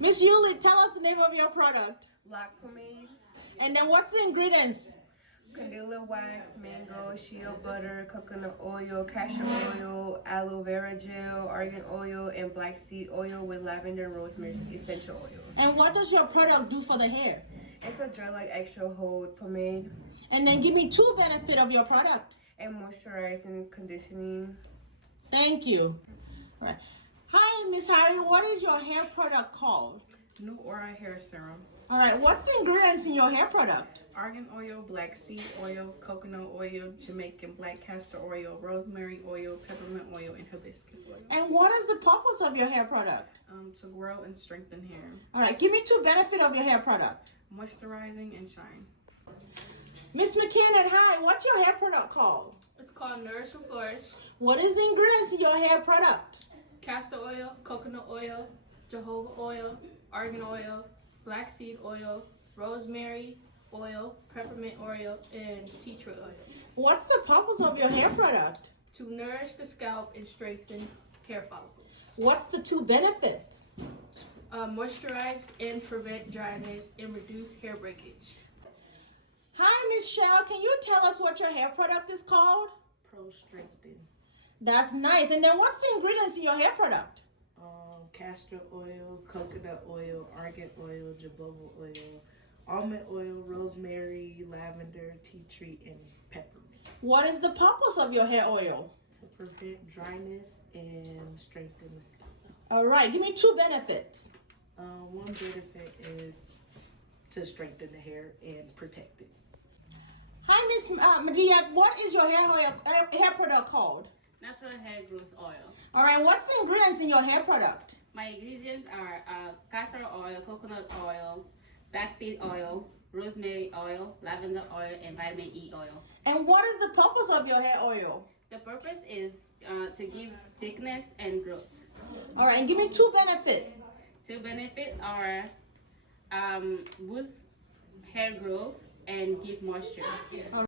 Miss Yuli, tell us the name of your product. Lock pomade, And then what's the ingredients? candela wax, mango, shea butter, coconut oil, castor oil, aloe vera gel, argan oil, and black seed oil with lavender and rosemary essential oils. And what does your product do for the hair? It's a gel-like extra hold pomade And then give me 2 benefits of your product. and moisturizing conditioning. Thank you. All right. Hi, Miss Harry. What is your hair product called? New Aura Hair Serum. All right. What's the ingredients in your hair product? Argan oil, black seed oil, coconut oil, Jamaican black castor oil, rosemary oil, peppermint oil, and hibiscus oil. And what is the purpose of your hair product? To grow and strengthen hair. All right. Give me 2 benefits of your hair product. Moisturizing and shine. Miss McKinnon, hi. What's your hair product called? It's called Nourish and Flourish. What is the ingredients in your hair product? Castor oil, coconut oil, jojoba oil, argan oil, black seed oil, rosemary oil, peppermint oil, and tea tree oil. What's the purpose of your hair product? To nourish the scalp and strengthen hair follicles. What's the 2 benefits? Moisturize and prevent dryness and reduce hair breakage. Hi, Miss Shell. Can you tell us what your hair product is called? Pro Strengthen. That's nice. And then what's the ingredients in your hair product? Castor oil, coconut oil, argan oil, jojoba oil, almond oil, rosemary, lavender, tea tree, and peppermint. What is the purpose of your hair oil? To prevent dryness and strengthen the skin. All right, give me 2 benefits. One benefit is to strengthen the hair and protect it. Hi, Miss Medea. What is your hair product called? Natural hair growth oil. All right, what's the ingredients in your hair product? My ingredients are castor oil, coconut oil, black seed oil, rosemary oil, lavender oil, and vitamin E oil. And what is the purpose of your hair oil? The purpose is to give thickness and growth. All right, and give me 2 benefits. 2 benefits are boost hair growth and give moisture.